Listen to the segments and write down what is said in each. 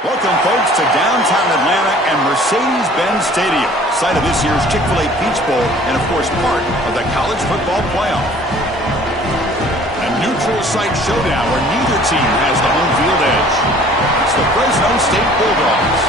Welcome, folks, to downtown Atlanta and Mercedes-Benz Stadium, site of this year's Chick-fil-A Peach Bowl and, of course, part of the college football playoff. A neutral site showdown where neither team has the home field edge. It's the Fresno State Bulldogs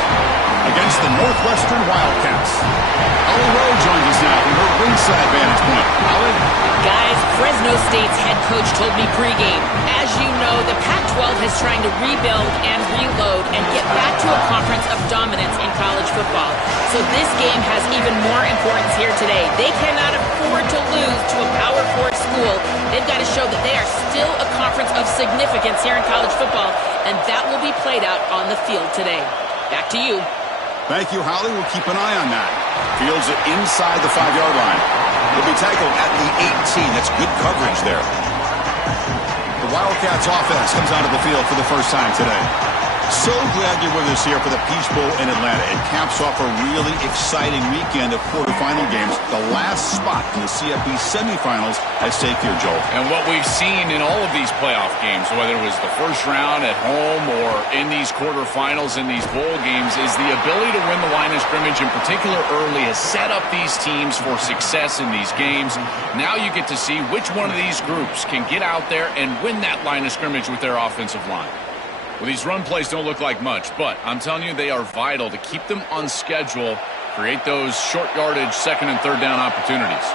against the Northwestern Wildcats. Holly Rowe joins us now from her ringside vantage point. Holly? Guys, Fresno State's head coach told me pregame, as you know, the Pac-12 is trying to rebuild and reload and get back to a conference of dominance in college football. So this game has even more importance here today. They cannot afford to lose to a Power 4 school. They've got to show that they are still a conference of significance here in college football, and that will be played out on the field today. Back to you. Thank you, Holly. We'll keep an eye on that. Fields it inside the 5-yard line. He'll be tackled at the 18. That's good coverage there. The Wildcats offense comes onto the field for the first time today. So glad you're with us here for the Peach Bowl in Atlanta. It caps off a really exciting weekend of quarterfinal games. The last spot in the CFP semifinals at stake here, Joel. And what we've seen in all of these playoff games, whether it was the first round at home or in these quarterfinals in these bowl games, is the ability to win the line of scrimmage, in particular early, has set up these teams for success in these games. Now you get to see which one of these groups can get out there and win that line of scrimmage with their offensive line. Well, these run plays don't look like much, but I'm telling you, they are vital to keep them on schedule, create those short yardage second and third down opportunities.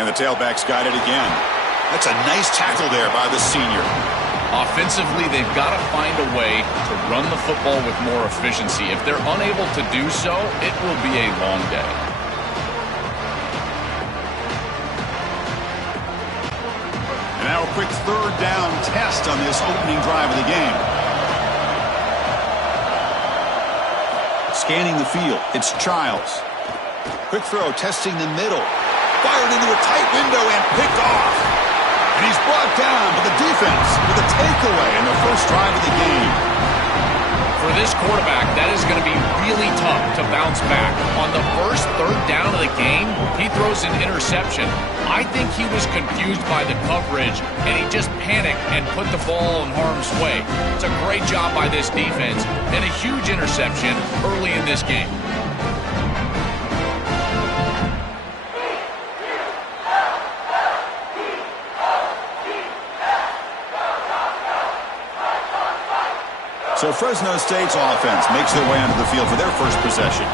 And the tailback's got it again. That's a nice tackle there by the senior. Offensively, they've got to find a way to run the football with more efficiency. If they're unable to do so, it will be a long day. And now a quick third down test on this opening drive of the game. Scanning the field, it's Childs. Quick throw, testing the middle. Fired into a tight window and picked off. And he's brought down by the defense with a takeaway in the first drive of the game. For this quarterback, that is going to be really tough to bounce back. On the first third down of the game, he throws an interception. I think he was confused by the coverage, and he just panicked and put the ball in harm's way. It's a great job by this defense, and a huge interception early in this game. So Fresno State's offense makes their way onto the field for their first possession.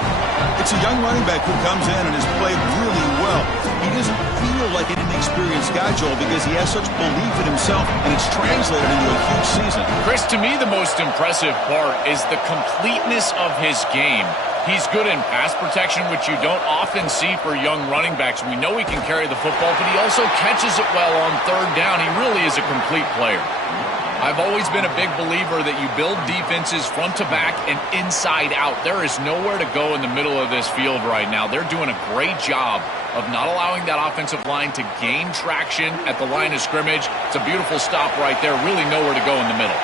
It's a young running back who comes in and has played really well. He doesn't feel like an inexperienced guy, Joel, because he has such belief in himself, and it's translated into a huge season. Chris, to me, the most impressive part is the completeness of his game. He's good in pass protection, which you don't often see for young running backs. We know he can carry the football, but he also catches it well on third down. He really is a complete player. I've always been a big believer that you build defenses front to back and inside out. There is nowhere to go in the middle of this field right now. They're doing a great job of not allowing that offensive line to gain traction at the line of scrimmage. It's a beautiful stop right there. Really nowhere to go in the middle.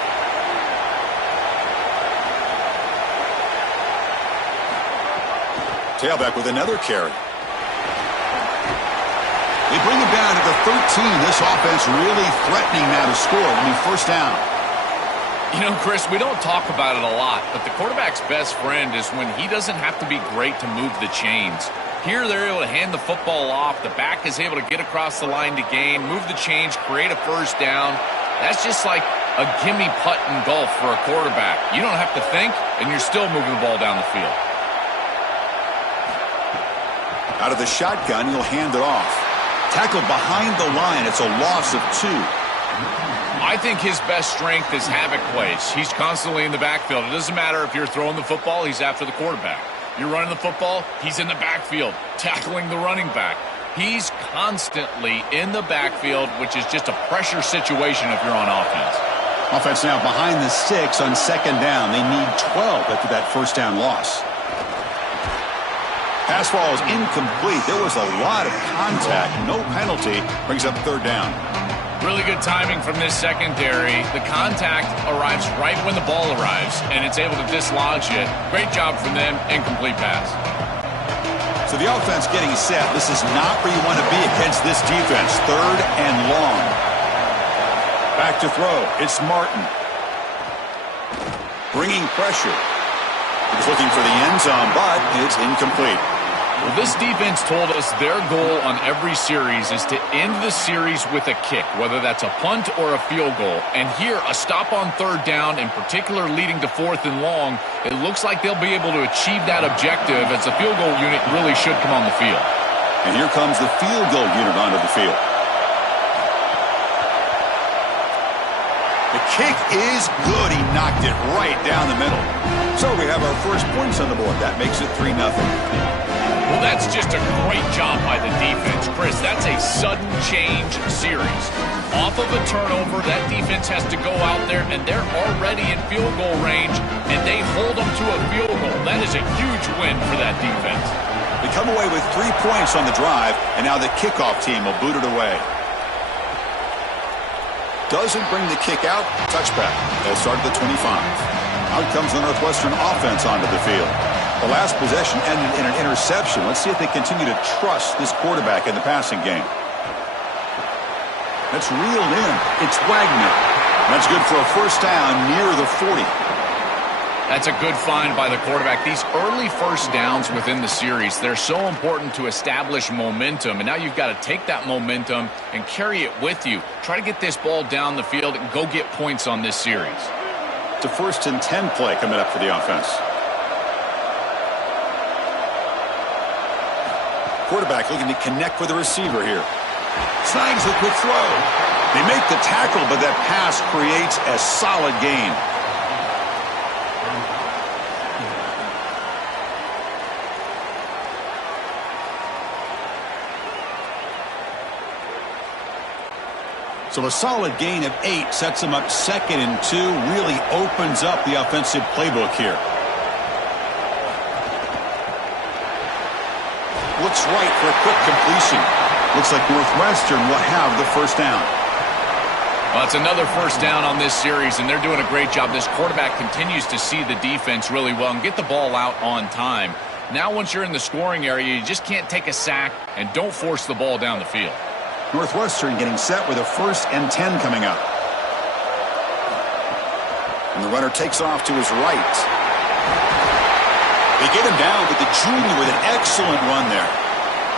Tailback with another carry. They bring it down to the 13. This offense really threatening now to score. It'll be first down. You know, Chris, we don't talk about it a lot, but the quarterback's best friend is when he doesn't have to be great to move the chains. Here, they're able to hand the football off. The back is able to get across the line to gain, move the chains, create a first down. That's just like a gimme putt in golf for a quarterback. You don't have to think, and you're still moving the ball down the field. Out of the shotgun, he'll hand it off. Tackled behind the line. It's a loss of 2. I think his best strength is havoc plays. He's constantly in the backfield. It doesn't matter if you're throwing the football, he's after the quarterback. You're running the football, he's in the backfield, tackling the running back. He's constantly in the backfield, which is just a pressure situation if you're on offense. Offense now behind the 6 on second down. They need 12 after that first down loss. Pass ball is incomplete. There was a lot of contact. No penalty. Brings up third down. Really good timing from this secondary. The contact arrives right when the ball arrives, and it's able to dislodge it. Great job from them. Incomplete pass. So the offense getting set. This is not where you want to be against this defense. Third and long. Back to throw. It's Martin. Bringing pressure. He's looking for the end zone, but it's incomplete. Well, this defense told us their goal on every series is to end the series with a kick, whether that's a punt or a field goal. And here, a stop on third down, in particular leading to 4th and long, it looks like they'll be able to achieve that objective as the field goal unit really should come on the field. And here comes the field goal unit onto the field. The kick is good. He knocked it right down the middle. So we have our first points on the board. That makes it 3-0. Well, that's just a great job by the defense. Chris, that's a sudden change series. Off of a turnover, that defense has to go out there, and they're already in field goal range, and they hold them to a field goal. That is a huge win for that defense. They come away with 3 points on the drive, and now the kickoff team will boot it away. Doesn't bring the kick out. Touchback. They'll start at the 25. Out comes the Northwestern offense onto the field. The last possession ended in an interception. Let's see if they continue to trust this quarterback in the passing game. That's reeled in. It's Wagner. That's good for a first down near the 40. That's a good find by the quarterback. These early first downs within the series, they're so important to establish momentum. And now you've got to take that momentum and carry it with you. Try to get this ball down the field and go get points on this series. It's a 1st and 10 play coming up for the offense. Quarterback looking to connect with the receiver here. Snags the quick throw. They make the tackle, but that pass creates a solid gain. So a solid gain of 8 sets them up 2nd and 2. Really opens up the offensive playbook here. Looks right for a quick completion. Looks like Northwestern will have the first down. Well, it's another first down on this series, and they're doing a great job. This quarterback continues to see the defense really well and get the ball out on time. Now once you're in the scoring area, you just can't take a sack and don't force the ball down the field. Northwestern getting set with a 1st and 10 coming up. And the runner takes off to his right. They get him down with the junior with an excellent run there.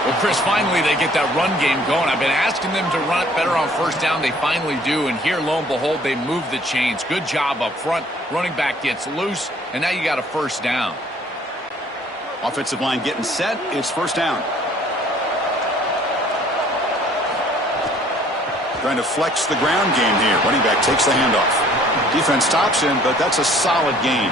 Well, Chris, finally they get that run game going. I've been asking them to run it better on first down. They finally do, and here, lo and behold, they move the chains. Good job up front. Running back gets loose, and now you got a first down. Offensive line getting set. It's first down. Trying to flex the ground game here. Running back takes the handoff. Defense stops him, but that's a solid gain.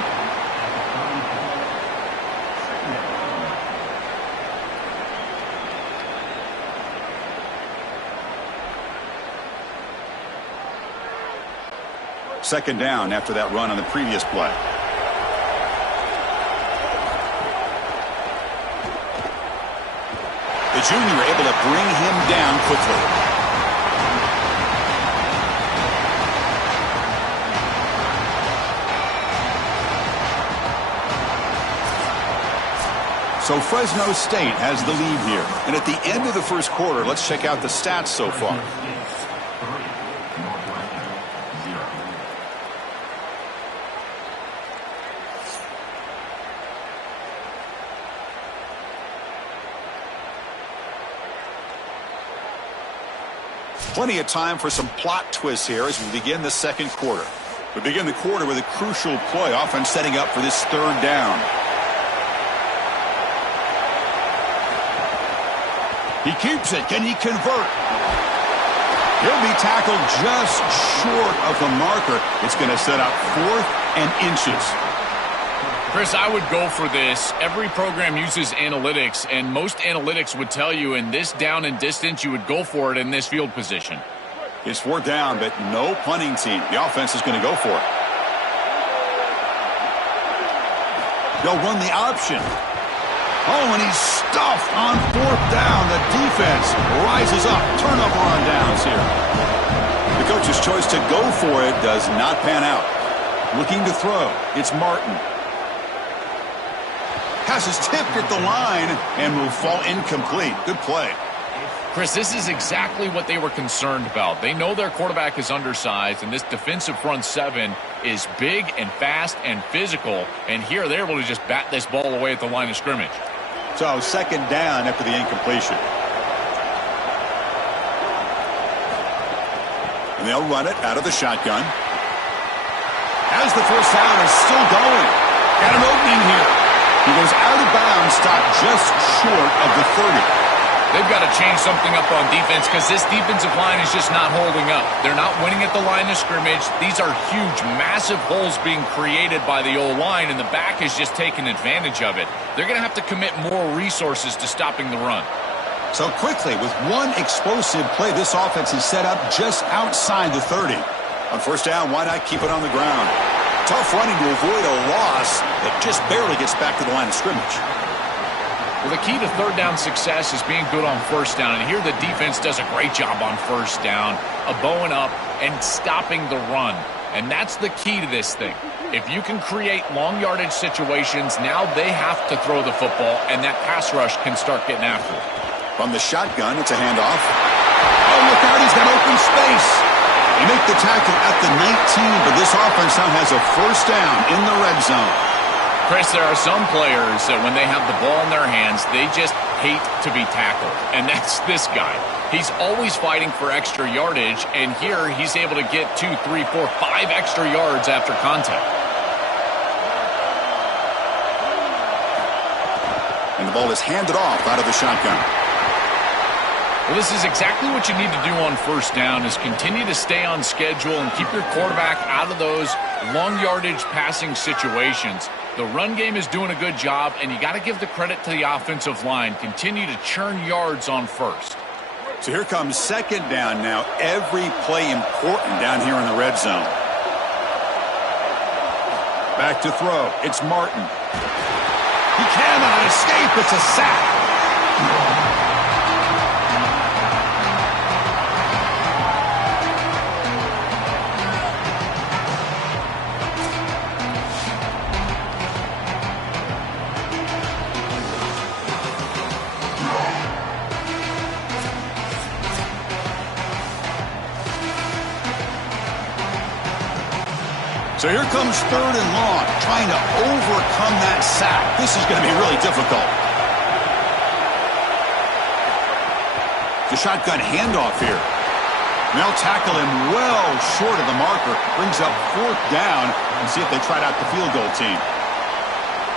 Second down after that run on the previous play. The junior able to bring him down quickly. So Fresno State has the lead here. And at the end of the first quarter, let's check out the stats so far. Plenty of time for some plot twists here as we begin the second quarter. We begin the quarter with a crucial play, offense setting up for this third down. He keeps it. Can he convert? He'll be tackled just short of the marker. It's going to set up 4th and inches. Chris, I would go for this. Every program uses analytics, and most analytics would tell you in this down and distance, you would go for it in this field position. It's 4th down, but no punting team. The offense is going to go for it. They'll run the option. Oh, and he's stuffed on 4th down. The defense rises up. Turnover on downs here. The coach's choice to go for it does not pan out. Looking to throw. It's Martin. Pass is tipped at the line and will fall incomplete. Good play. Chris, this is exactly what they were concerned about. They know their quarterback is undersized, and this defensive front seven is big and fast and physical. And here they're able to just bat this ball away at the line of scrimmage. So second down after the incompletion. And they'll run it out of the shotgun. As the first down is still going. Got an opening here. He goes out of bounds, stopped just short of the 30. They've got to change something up on defense because this defensive line is just not holding up. They're not winning at the line of scrimmage. These are huge, massive holes being created by the O-line, and the back is just taking advantage of it. They're going to have to commit more resources to stopping the run. So quickly, with one explosive play, this offense is set up just outside the 30. On first down, why not keep it on the ground? Tough running to avoid a loss that just barely gets back to the line of scrimmage. Well, the key to third down success is being good on first down. And here the defense does a great job on first down of bowing up and stopping the run. And that's the key to this thing. If you can create long yardage situations, now they have to throw the football, and that pass rush can start getting after it. From the shotgun, it's a handoff. Oh, look out, he's got open space. They make the tackle at the 19, but this offense now has a first down in the red zone. Chris, there are some players that when they have the ball in their hands, they just hate to be tackled. And that's this guy. He's always fighting for extra yardage, and here he's able to get 2, 3, 4, 5 extra yards after contact. And the ball is handed off out of the shotgun. Well, this is exactly what you need to do on first down is continue to stay on schedule and keep your quarterback out of those long yardage passing situations. The run game is doing a good job, and you got to give the credit to the offensive line. Continue to churn yards on first. So here comes second down now. Every play important down here in the red zone. Back to throw. It's Martin. He cannot escape. It's a sack. So here comes third and long, trying to overcome that sack. This is going to be really difficult. The shotgun handoff here. They'll tackle him well short of the marker. Brings up fourth down, and see if they tried out the field goal team.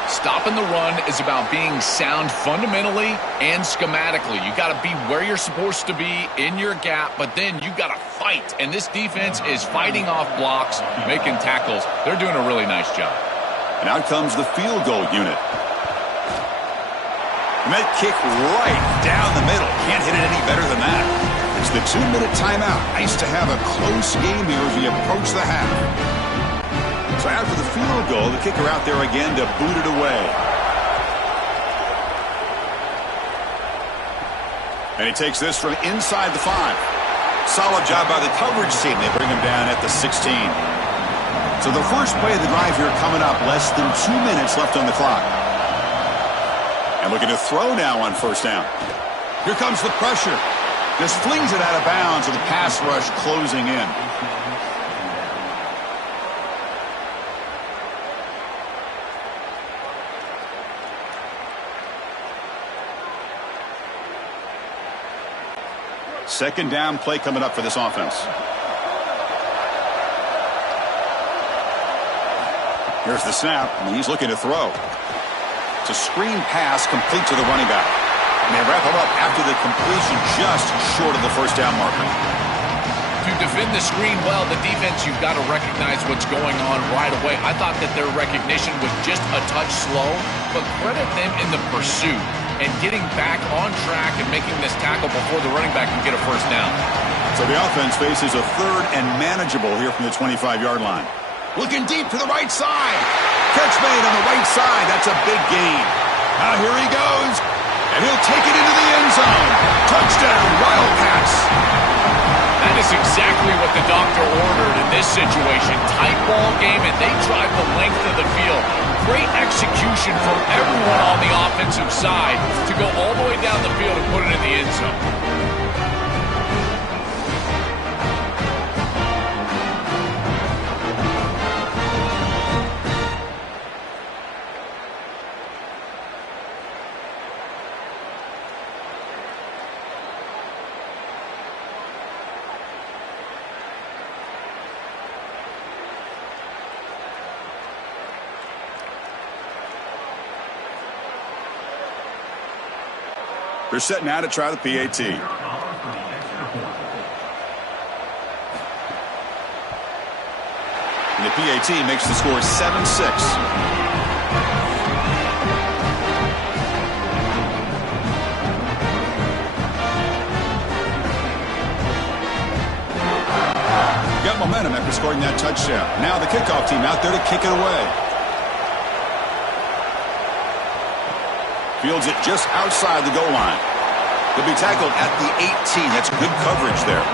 Stopping the run is about being sound fundamentally and schematically. You got to be where you're supposed to be in your gap, but then you got to fight. And this defense is fighting off blocks, making tackles. They're doing a really nice job. And out comes the field goal unit. And that kick right down the middle. Can't hit it any better than that. It's the 2-minute timeout. Nice to have a close game here as we approach the half. So after the field goal, the kicker out there again to boot it away. And he takes this from inside the 5. Solid job by the coverage team. They bring him down at the 16. So the first play of the drive here coming up. Less than 2 minutes left on the clock. And looking to throw now on first down. Here comes the pressure. Just flings it out of bounds with the pass rush closing in. Second down play coming up for this offense. Here's the snap, and he's looking to throw. It's a screen pass complete to the running back. And they wrap him up after the completion just short of the first down marker. To defend the screen well, the defense, you've got to recognize what's going on right away. I thought that their recognition was just a touch slow, but credit them in the pursuit and getting back on track and making this tackle before the running back can get a first down. So the offense faces a third and manageable here from the 25-yard line. Looking deep to the right side. Catch made on the right side. That's a big gain. Now here he goes. And he'll take it into the end zone. Touchdown, Wildcats. That is exactly what the doctor ordered in this situation. Tight ball game, and they drive the length of the field. Great execution from everyone on the offensive side to go all the way down the field and put it in the end zone. They're set now to try the PAT. And the PAT makes the score 7-6. Got momentum after scoring that touchdown. Now the kickoff team out there to kick it away. Fields it just outside the goal line. They'll be tackled at the 18. That's good coverage there.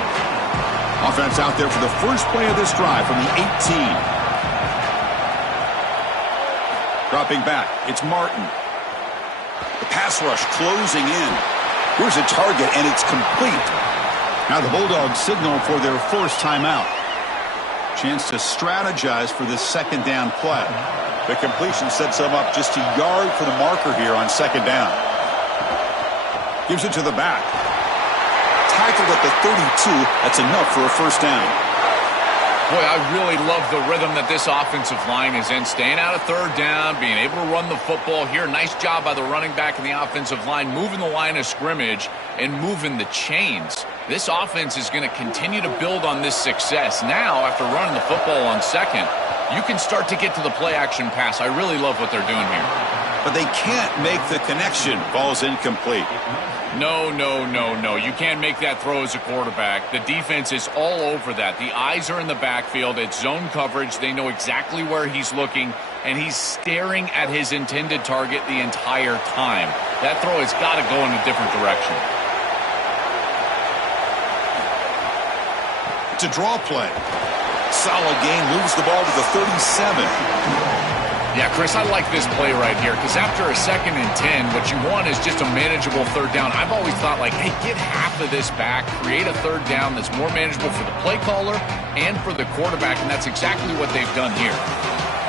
Offense out there for the first play of this drive from the 18. Dropping back, it's Martin. The pass rush closing in. Here's a target, and it's complete. Now the Bulldogs signal for their first timeout. Chance to strategize for this second down play. The completion sets them up just a yard for the marker here on second down. Gives it to the back. Tackled at the 32. That's enough for a first down. Boy, I really love the rhythm that this offensive line is in. Staying out of third down, being able to run the football here. Nice job by the running back and the offensive line, moving the line of scrimmage and moving the chains. This offense is going to continue to build on this success. Now, after running the football on second, you can start to get to the play-action pass. I really love what they're doing here. But they can't make the connection. Ball's incomplete. No. You can't make that throw as a quarterback. The defense is all over that. The eyes are in the backfield. It's zone coverage. They know exactly where he's looking, and he's staring at his intended target the entire time. That throw has got to go in a different direction. It's a draw play. Solid gain, moves the ball to the 37. Yeah, Chris, I like this play right here because after a 2nd and 10, what you want is just a manageable third down. I've always thought, like, hey, get half of this back, create a third down that's more manageable for the play caller and for the quarterback, and that's exactly what they've done here.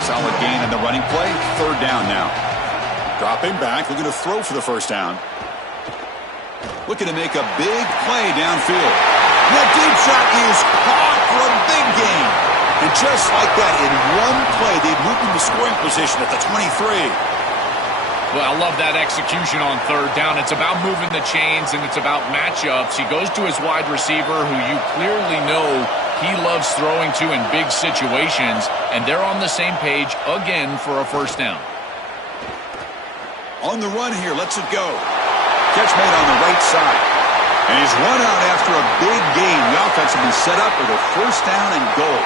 Solid gain in the running play. Third down now. Dropping back, looking to throw for the first down. Looking to make a big play downfield. And that deep shot is caught for a big gain. And just like that, in one play, they've moved into scoring position at the 23. Well, I love that execution on third down. It's about moving the chains, and it's about matchups. He goes to his wide receiver, who you clearly know he loves throwing to in big situations, and they're on the same page again for a first down. On the run here, lets it go. Catch made on the right side. And he's run out after a big gain. The offense will be set up with a first down and goal.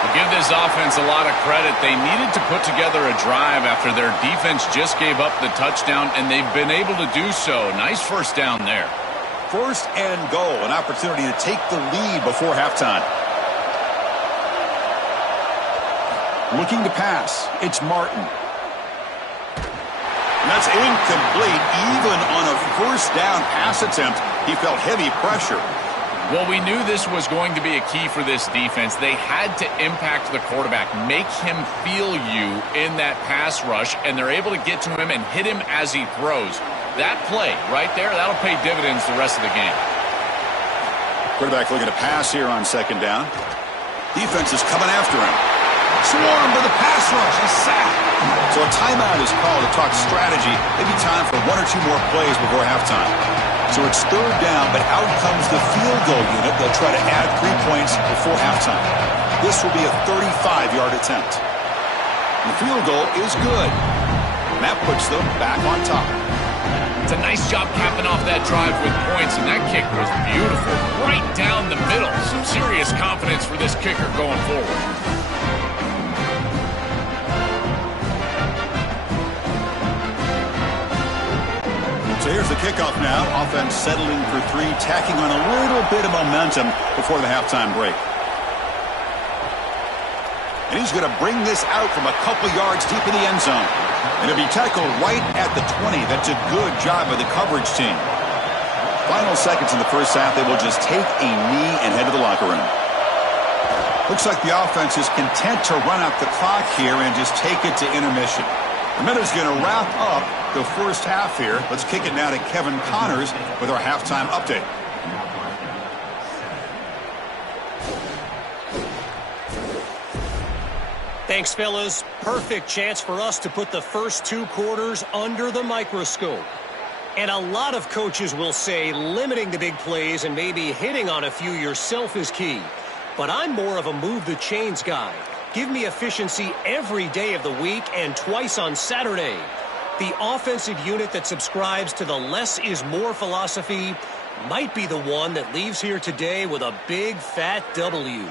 I'll give this offense a lot of credit. They needed to put together a drive after their defense just gave up the touchdown, and they've been able to do so. Nice first down there. First and goal, an opportunity to take the lead before halftime. Looking to pass, it's Martin. And that's incomplete. Even on a first down pass attempt, he felt heavy pressure. Well, we knew this was going to be a key for this defense. They had to impact the quarterback, make him feel you in that pass rush, and they're able to get to him and hit him as he throws. That play right there, that'll pay dividends the rest of the game. Quarterback looking to pass here on second down. Defense is coming after him. Swarmed by the pass rush. He's sacked. So a timeout is called to talk strategy. Maybe time for one or two more plays before halftime. So it's third down, but out comes the field goal unit. They'll try to add 3 points before halftime. This will be a 35-yard attempt. And the field goal is good. And that puts them back on top. It's a nice job capping off that drive with points, and that kick was beautiful. Right down the middle. Some serious confidence for this kicker going forward. So here's the kickoff now. Offense settling for 3, tacking on a little bit of momentum before the halftime break. And he's going to bring this out from a couple yards deep in the end zone. And it'll be tackled right at the 20. That's a good job by the coverage team. Final seconds in the first half, they will just take a knee and head to the locker room. Looks like the offense is content to run out the clock here and just take it to intermission. The Minutes going to wrap up the first half here. Let's kick it now to Kevin Connors with our halftime update. Thanks, fellas. Perfect chance for us to put the first 2 quarters under the microscope. And a lot of coaches will say limiting the big plays and maybe hitting on a few yourself is key. But I'm more of a move the chains guy. Give me efficiency every day of the week and twice on Saturday. The offensive unit that subscribes to the less is more philosophy might be the one that leaves here today with a big fat W.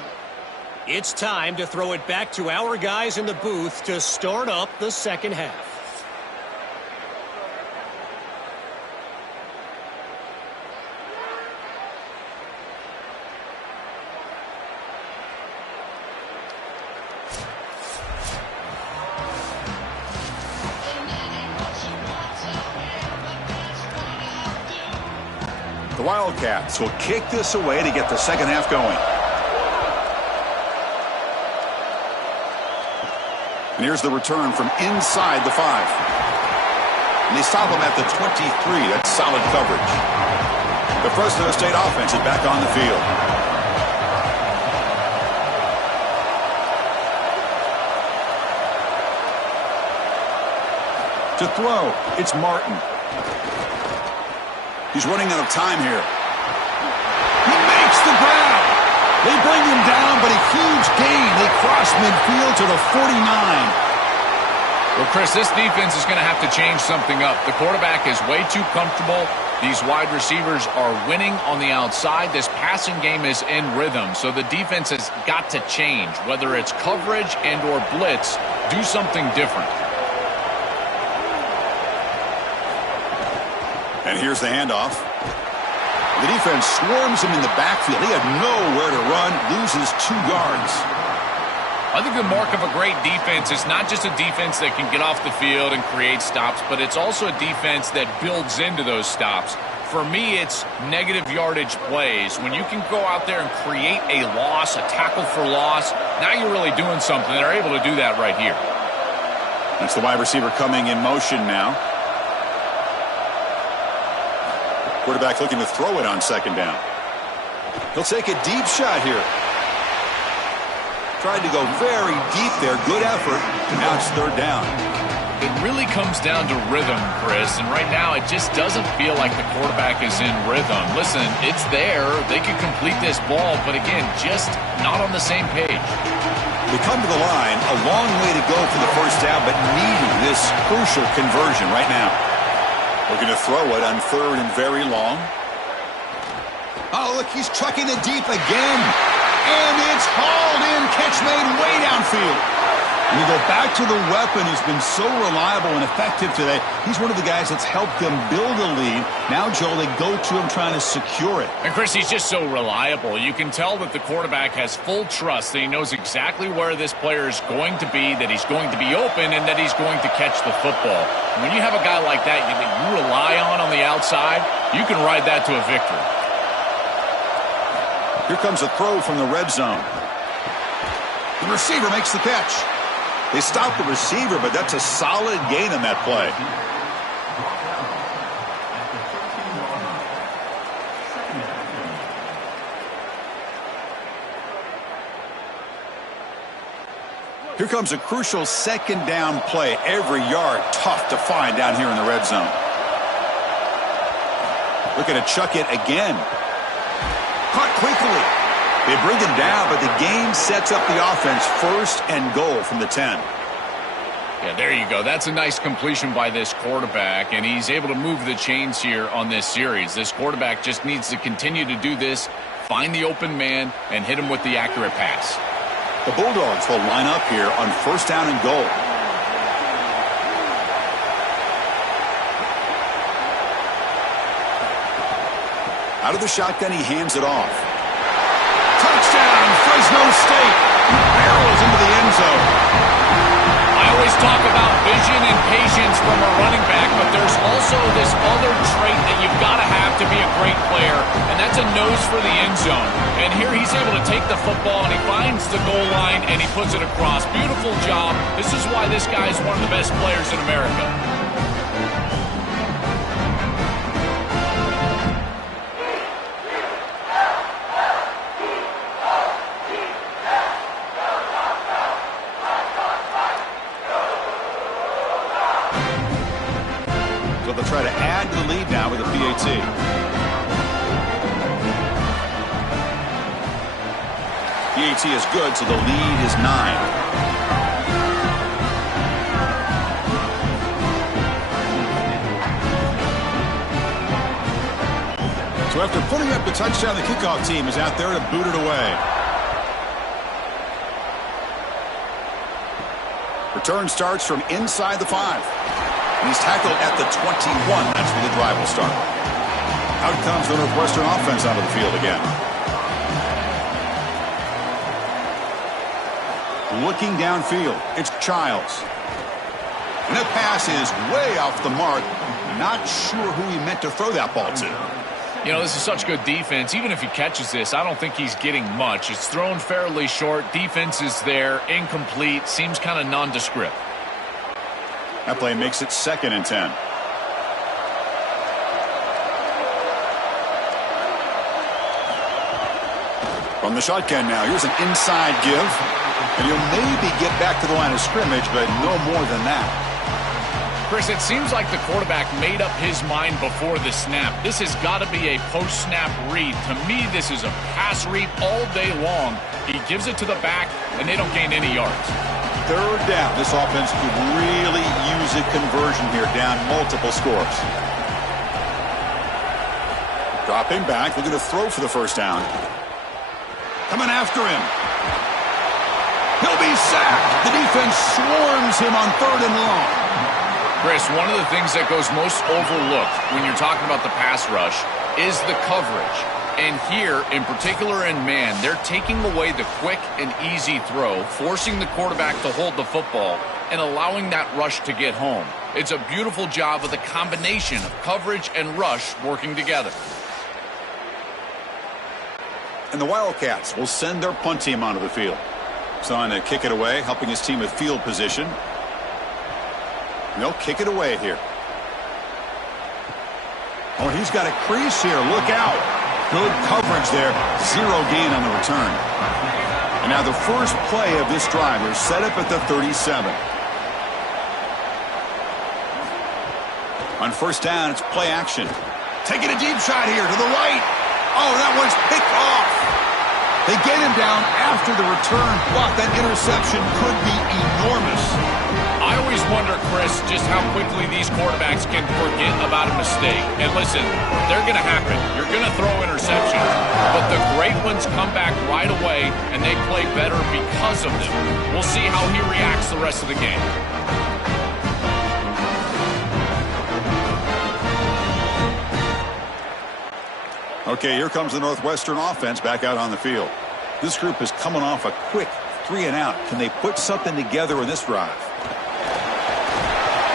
It's time to throw it back to our guys in the booth to start up the second half. The Wildcats will kick this away to get the second half going. And here's the return from inside the 5. And they stop him at the 23. That's solid coverage. The Fresno State offense is back on the field. To throw, it's Martin. He's running out of time here. He makes the grab. They bring him down, but a huge gain. They cross midfield to the 49. Well, Chris, this defense is going to have to change something up. The quarterback is way too comfortable. These wide receivers are winning on the outside. This passing game is in rhythm, so the defense has got to change. Whether it's coverage and or blitz, do something different. And here's the handoff. The defense swarms him in the backfield. He had nowhere to run, loses 2 yards. I think the mark of a great defense is not just a defense that can get off the field and create stops, but it's also a defense that builds into those stops. For me, it's negative yardage plays. When you can go out there and create a loss, a tackle for loss, now you're really doing something. They're able to do that right here. That's the wide receiver coming in motion now. Quarterback looking to throw it on second down. He'll take a deep shot here. Tried to go very deep there. Good effort. Now it's third down. It really comes down to rhythm, Chris, and right now it just doesn't feel like the quarterback is in rhythm. Listen, it's there. They can complete this ball, but again, just not on the same page. They come to the line. A long way to go for the first down, but needing this crucial conversion right now. Looking to throw it on third and very long. Oh, look, he's trucking it deep again. And it's hauled in. Catch made way downfield. When you go back to the weapon who's been so reliable and effective today, he's one of the guys that's helped them build a lead. Now, Joel, they go to him trying to secure it. And, Chris, he's just so reliable. You can tell that the quarterback has full trust, that he knows exactly where this player is going to be, that he's going to be open, and that he's going to catch the football. When you have a guy like that you rely on the outside, you can ride that to a victory. Here comes a throw from the red zone. The receiver makes the catch. They stop the receiver, but that's a solid gain on that play. Here comes a crucial second down play. Every yard tough to find down here in the red zone. Looking to chuck it again. Caught quickly. They bring him down, but the game sets up the offense first and goal from the 10. Yeah, there you go. That's a nice completion by this quarterback, and he's able to move the chains here on this series. This quarterback just needs to continue to do this, find the open man, and hit him with the accurate pass. The Bulldogs will line up here on first down and goal. Out of the shotgun, he hands it off. Touchdown, Fresno State. Barrels into the end zone. I always talk about vision and patience from a running back, but there's also this other trait that you've got to have to be a great player, and that's a nose for the end zone. And here he's able to take the football, and he finds the goal line, and he puts it across. Beautiful job. This is why this guy is one of the best players in America. Try to add to the lead now with a PAT. PAT is good, so the lead is 9. So after putting up the touchdown, the kickoff team is out there to boot it away. Return starts from inside the 5. He's tackled at the 21. That's where the drive will start. Out comes the Northwestern offense onto the field again. Looking downfield, it's Childs. And that pass is way off the mark. Not sure who he meant to throw that ball to. You know, this is such good defense. Even if he catches this, I don't think he's getting much. It's thrown fairly short. Defense is there. Incomplete. Seems kind of nondescript. That play makes it 2nd and 10. From the shotgun now, here's an inside give. And he'll maybe get back to the line of scrimmage, but no more than that. Chris, it seems like the quarterback made up his mind before the snap. This has got to be a post-snap read. To me, this is a pass read all day long. He gives it to the back, and they don't gain any yards. 3rd down. This offense could really use a conversion here, down multiple scores. Dropping back, looking to throw for the 1st down. Coming after him. He'll be sacked. The defense swarms him on 3rd and long. Chris, one of the things that goes most overlooked when you're talking about the pass rush is the coverage. And here, in particular in man, they're taking away the quick and easy throw, forcing the quarterback to hold the football, and allowing that rush to get home. It's a beautiful job with a combination of coverage and rush working together. And the Wildcats will send their punt team onto the field. He's on to kick it away, helping his team with field position. They'll kick it away here. Oh, he's got a crease here. Look out. Good coverage there. 0 gain on the return. And now the first play of this drive is set up at the 37. On 1st down, it's play action. Taking a deep shot here to the right. Oh, that one's picked off. They get him down after the return, but that interception could be enormous. I always wonder, Chris, just how quickly these quarterbacks can forget about a mistake. And listen, they're going to happen. You're going to throw interceptions. But the great ones come back right away, and they play better because of them. We'll see how he reacts the rest of the game. Okay, here comes the Northwestern offense back out on the field. This group is coming off a quick 3-and-out. Can they put something together in this drive?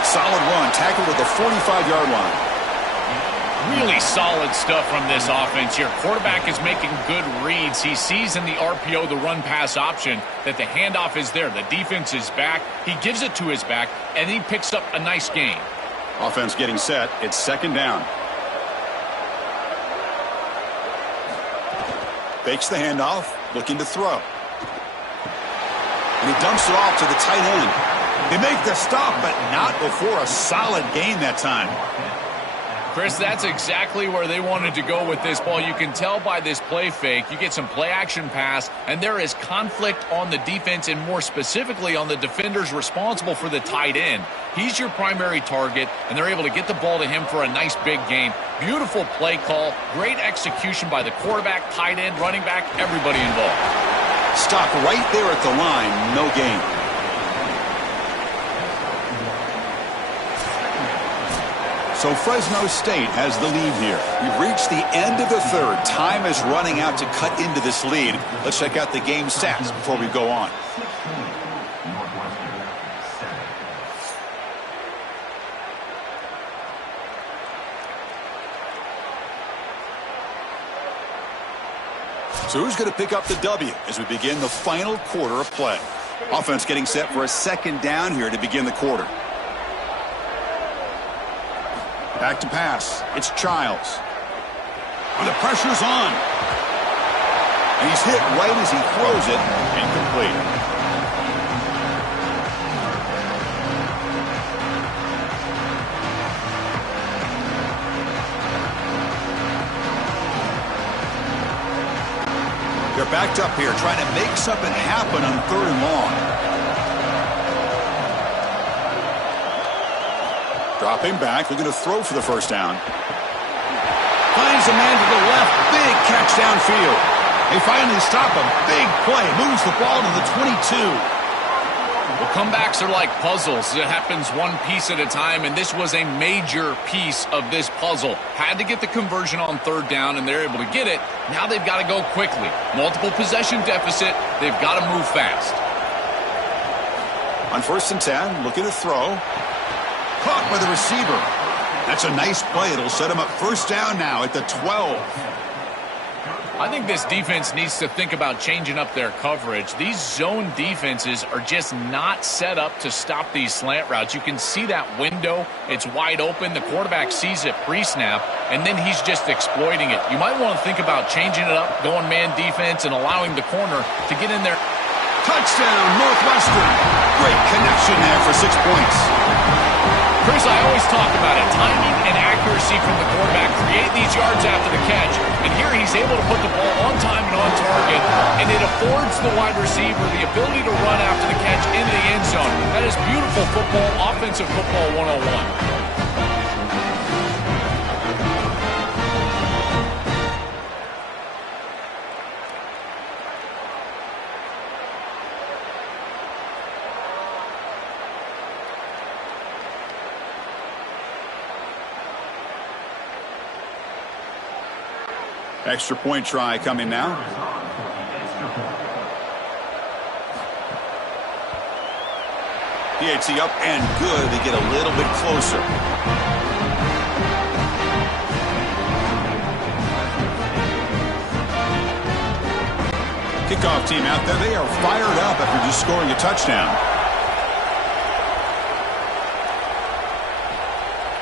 Solid run, tackled at the 45-yard line. Really solid stuff from this offense here. Quarterback is making good reads. He sees in the RPO, the run-pass option, that the handoff is there. The defense is back. He gives it to his back, and he picks up a nice gain. Offense getting set. It's 2nd down. Fakes the handoff, looking to throw. And he dumps it off to the tight end. They make the stop, but not before a solid gain that time. Chris, that's exactly where they wanted to go with this ball. You can tell by this play fake. You get some play action pass, and there is conflict on the defense, and more specifically on the defenders responsible for the tight end. He's your primary target, and they're able to get the ball to him for a nice big gain. Beautiful play call. Great execution by the quarterback, tight end, running back, everybody involved. Stop right there at the line. No gain. So Fresno State has the lead here. We've reached the end of the 3rd. Time is running out to cut into this lead. Let's check out the game stats before we go on. So who's going to pick up the W as we begin the final quarter of play? Offense getting set for a 2nd down here to begin the quarter. Back to pass. It's Childs. And the pressure's on. And he's hit right as he throws it. Incomplete. backed up here, trying to make something happen on 3rd and long. Dropping back, looking to throw for the first down. Finds a man to the left, big catch downfield. They finally stop him, big play, moves the ball to the 22. Well, comebacks are like puzzles. It happens one piece at a time, and this was a major piece of this puzzle. Had to get the conversion on 3rd down, and they're able to get it. Now they've got to go quickly. Multiple possession deficit. They've got to move fast. On 1st and 10, looking to throw. Caught by the receiver. That's a nice play. It'll set him up 1st down now at the 12. I think this defense needs to think about changing up their coverage. These zone defenses are just not set up to stop these slant routes. You can see that window. It's wide open. The quarterback sees it pre-snap, and then he's just exploiting it. You might want to think about changing it up, going man defense, and allowing the corner to get in there. Touchdown, Northwestern. Great connection there for 6 points. Chris, I always talk about it. Timing and accuracy from the quarterback create these yards after the catch. And here he's able to put the ball on time and on target. And it affords the wide receiver the ability to run after the catch into the end zone. That is beautiful football, offensive football 101. Extra point try coming now. PAT up and good. They get a little bit closer. Kickoff team out there. They are fired up after just scoring a touchdown.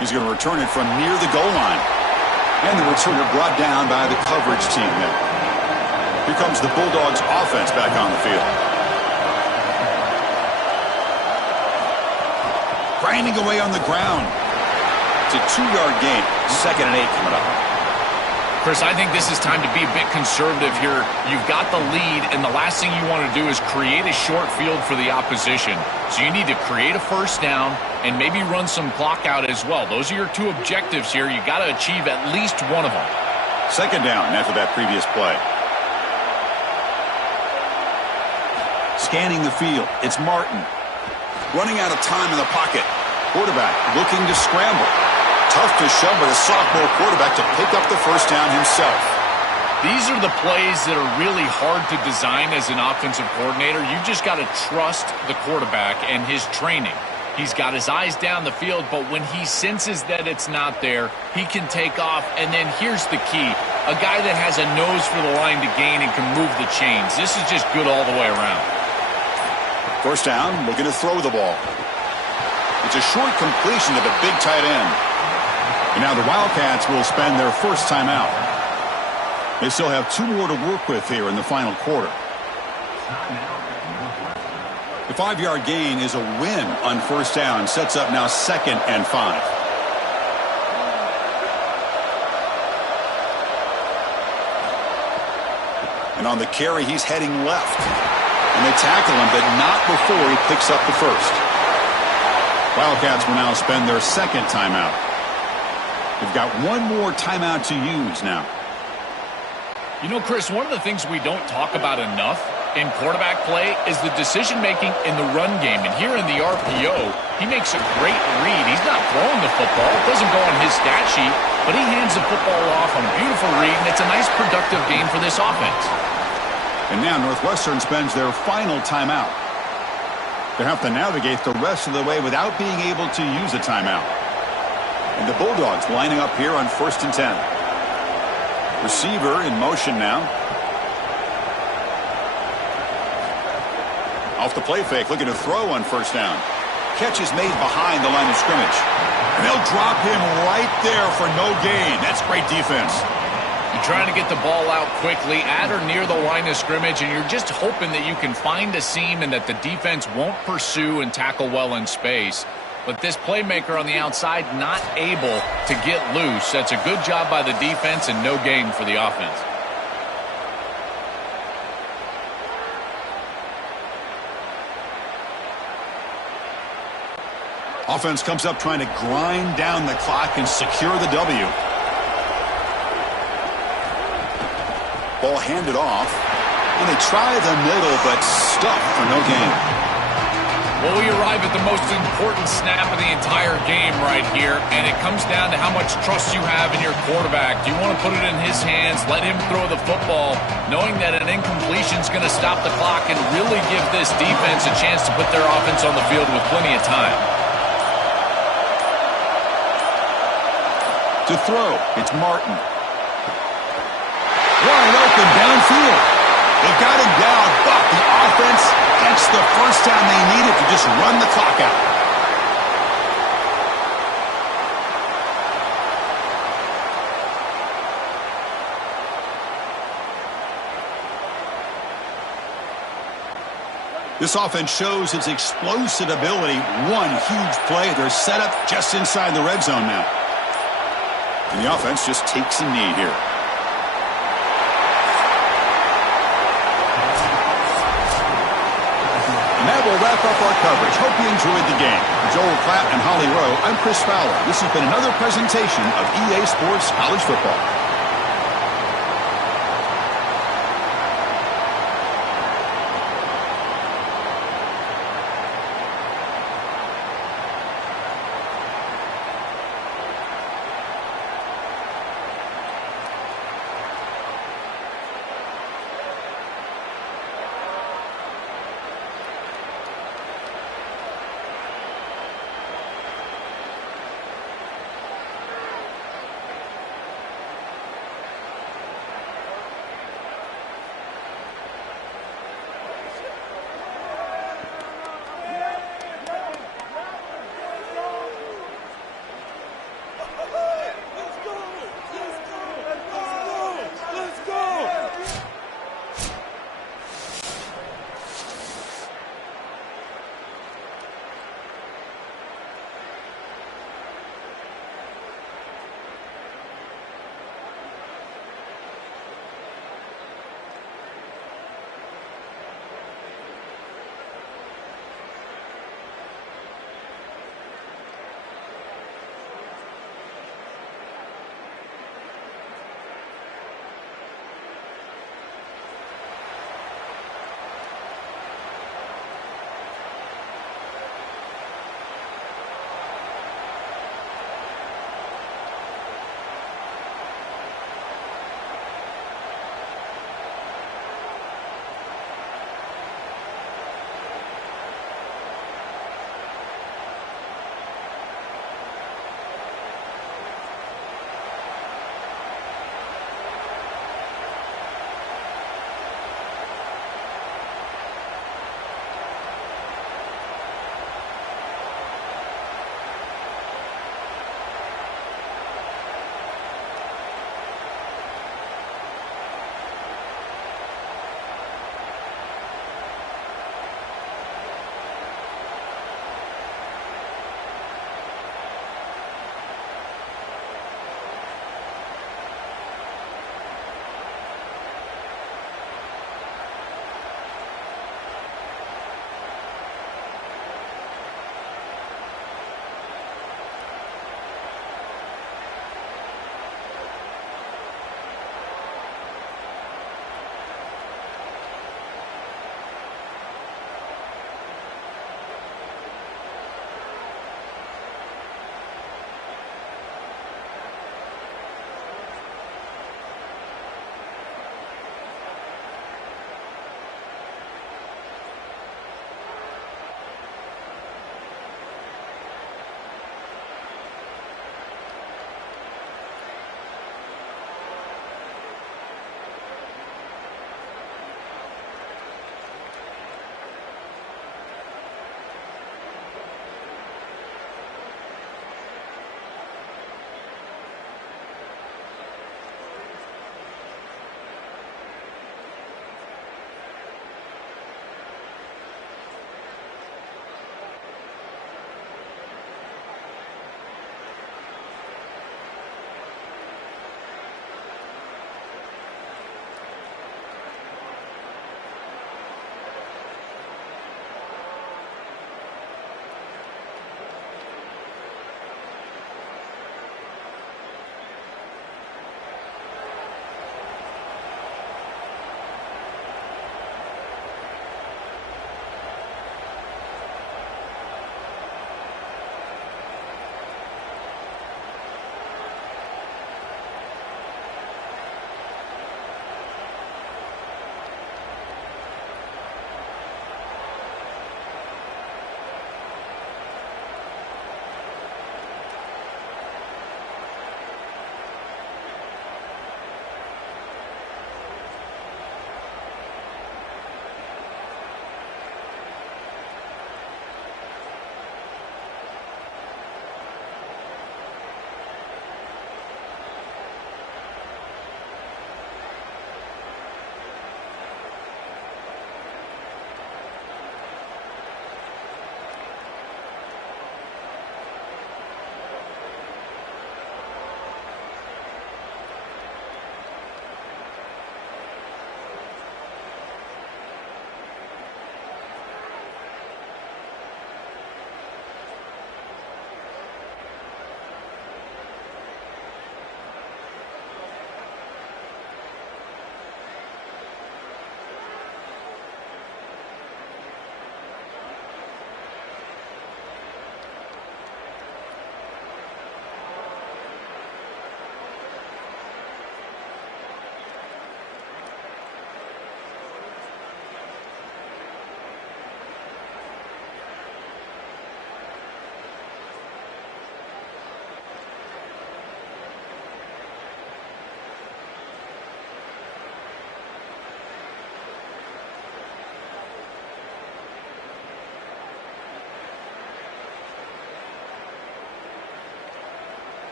He's going to return it from near the goal line. And the returner brought down by the coverage team there. Here comes the Bulldogs offense back on the field. Grinding away on the ground. It's a 2-yard gain. 2nd and 8 coming up. Chris, I think this is time to be a bit conservative here. You've got the lead, and the last thing you want to do is create a short field for the opposition. So you need to create a 1st down and maybe run some clock out as well. Those are your 2 objectives here. You got to achieve at least one of them. 2nd down after that previous play. Scanning the field. It's Martin. Running out of time in the pocket. Quarterback looking to scramble. Tough to show by the sophomore quarterback to pick up the 1st down himself. These are the plays that are really hard to design as an offensive coordinator. You just got to trust the quarterback and his training. He's got his eyes down the field, but when he senses that it's not there, he can take off. And then here's the key. A guy that has a nose for the line to gain and can move the chains. This is just good all the way around. 1st down, looking to throw the ball. It's a short completion to the big tight end. And now the Wildcats will spend their 1st timeout. They still have 2 more to work with here in the final quarter. The 5-yard gain is a win on 1st down. Sets up now 2nd and 5. And on the carry, he's heading left. And they tackle him, but not before he picks up the 1st. Wildcats will now spend their 2nd timeout. They've got 1 more timeout to use now. You know, Chris, one of the things we don't talk about enough in quarterback play is the decision-making in the run game. And here in the RPO, he makes a great read. He's not throwing the football. It doesn't go on his stat sheet, but he hands the football off on a beautiful read, and it's a nice productive game for this offense. And now Northwestern spends their final timeout. They have to navigate the rest of the way without being able to use a timeout. And the Bulldogs lining up here on 1st and 10. Receiver in motion now. Off the play fake, looking to throw on 1st down. Catch is made behind the line of scrimmage. And they'll drop him right there for no gain. That's great defense. You're trying to get the ball out quickly at or near the line of scrimmage, and you're just hoping that you can find a seam and that the defense won't pursue and tackle well in space. But this playmaker on the outside not able to get loose. That's a good job by the defense and no gain for the offense. Offense comes up trying to grind down the clock and secure the W. Ball handed off. And they try the middle, but stuck for no gain. Well, we arrive at the most important snap of the entire game right here, and it comes down to how much trust you have in your quarterback. Do you want to put it in his hands, let him throw the football, knowing that an incompletion is going to stop the clock and really give this defense a chance to put their offense on the field with plenty of time? To throw, it's Martin. Wide open downfield. They've got him down, but the offense gets the first down they needed to just run the clock out. This offense shows its explosive ability. One huge play. They're set up just inside the red zone now. And the offense just takes a knee here. And that will wrap up our coverage. Hope you enjoyed the game. For Joel Klatt and Holly Rowe, I'm Chris Fowler. This has been another presentation of EA Sports College Football.